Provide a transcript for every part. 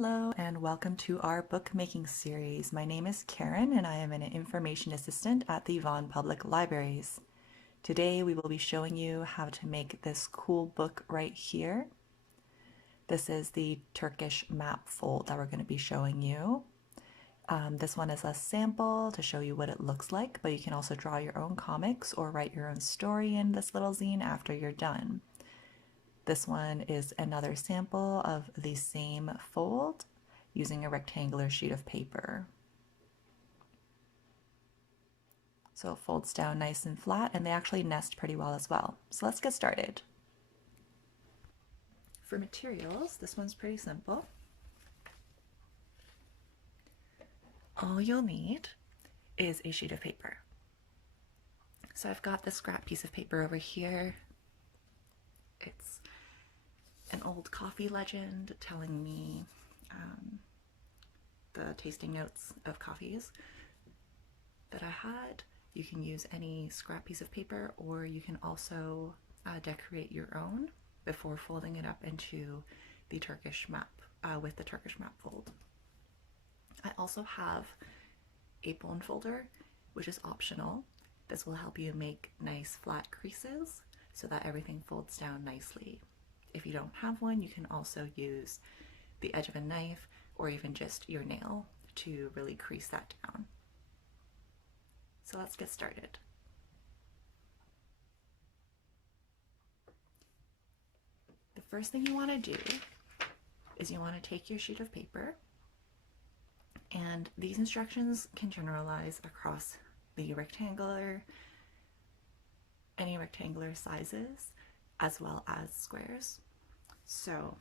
Hello and welcome to our bookmaking series. My name is Karen and I am an information assistant at the Vaughan Public Libraries. Today we will be showing you how to make this cool book right here. This is the Turkish Map Fold that we're going to be showing you. This one is a sample to show you what it looks like, but you can also draw your own comics or write your own story in this little zine after you're done. This one is another sample of the same fold using a rectangular sheet of paper. So it folds down nice and flat, and they actually nest pretty well as well. So let's get started. For materials, this one's pretty simple. All you'll need is a sheet of paper. So I've got this scrap piece of paper over here. It's an old coffee legend telling me the tasting notes of coffees that I had. You can use any scrap piece of paper, or you can also decorate your own before folding it up into the Turkish map with the Turkish Map Fold. I also have a bone folder, which is optional. This will help you make nice flat creases so that everything folds down nicely. If you don't have one, you can also use the edge of a knife or even just your nail to really crease that down. So let's get started. The first thing you want to do is you want to take your sheet of paper, and these instructions can generalize across the any rectangular sizes, as well as squares. So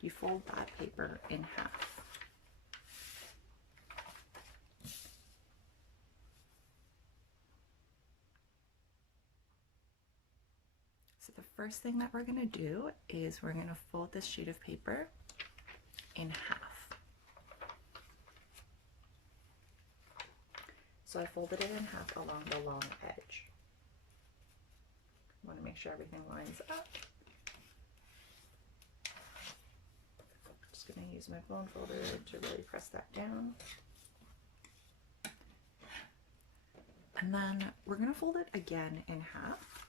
you fold that paper in half. So the first thing that we're going to do is we're going to fold this sheet of paper in half. So I folded it in half along the long edge. I want to make sure everything lines up. I'm just going to use my bone folder to really press that down. And then we're going to fold it again in half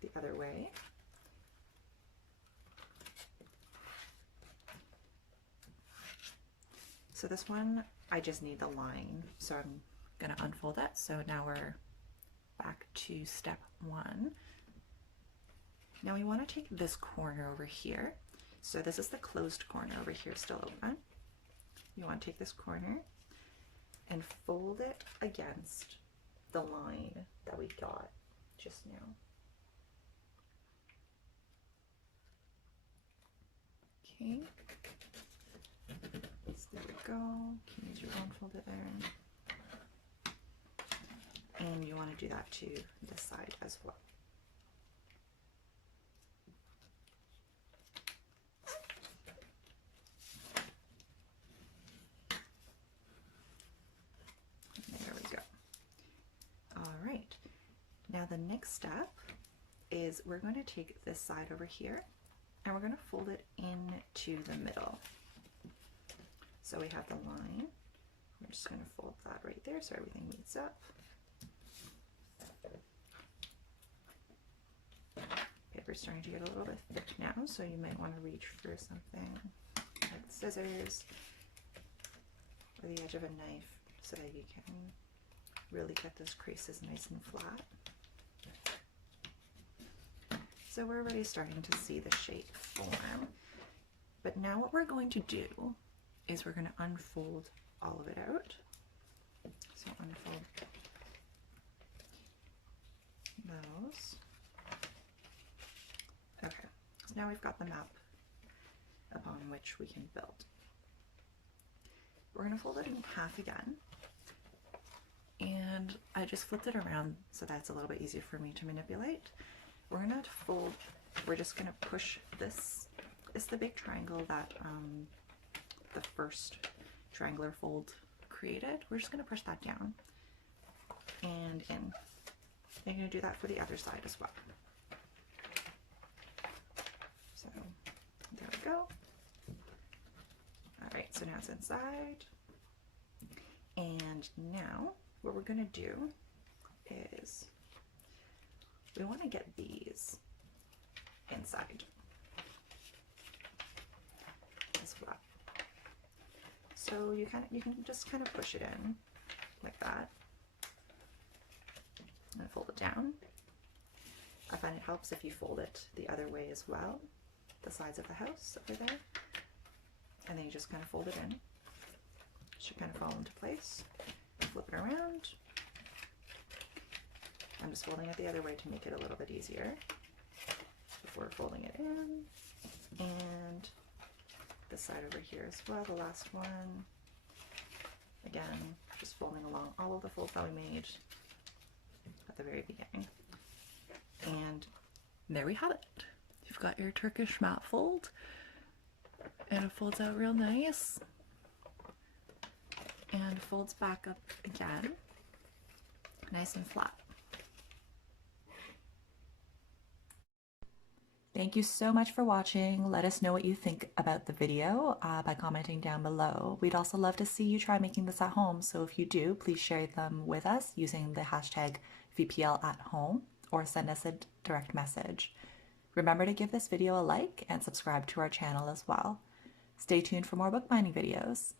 the other way. So this one, I just need the line, so I'm going to unfold that. So now we're back to step one. Now we want to take this corner over here. So this is the closed corner over here, still open. You want to take this corner and fold it against the line that we got just now. Okay. So there we go. You can use your own folder there. And you want to do that to this side as well. There we go. All right. Now the next step is we're going to take this side over here and we're going to fold it into the middle. So we have the line. We're just going to fold that right there so everything meets up. Paper's starting to get a little bit thick now, so you might want to reach for something like scissors or the edge of a knife so that you can really get those creases nice and flat. So we're already starting to see the shape form, but now what we're going to do is we're going to unfold all of it out. So unfold those. Okay, so now we've got the map upon which we can build. We're going to fold it in half again, and I just flipped it around so that's a little bit easier for me to manipulate. We're going to fold, we're just going to push this, it's the big triangle that the first triangular fold created. We're just going to push that down and in. I'm going to do that for the other side as well. So there we go. All right. So now it's inside. And now what we're gonna do is we want to get these inside as well. So you can just kind of push it in like that and fold it down. I find it helps if you fold it the other way as well, the sides of the house over there, and then you just kind of fold it in. It should kind of fall into place. Flip it around. I'm just folding it the other way to make it a little bit easier before folding it in. And this side over here as well, the last one. Again, just folding along all of the folds that we made at the very beginning. And there we have it. You've got your Turkish Map Fold, and it folds out real nice and folds back up again, nice and flat. Thank you so much for watching. Let us know what you think about the video by commenting down below. We'd also love to see you try making this at home, so if you do, please share them with us using the hashtag #VPL@home or send us a direct message. Remember to give this video a like and subscribe to our channel as well. Stay tuned for more bookbinding videos.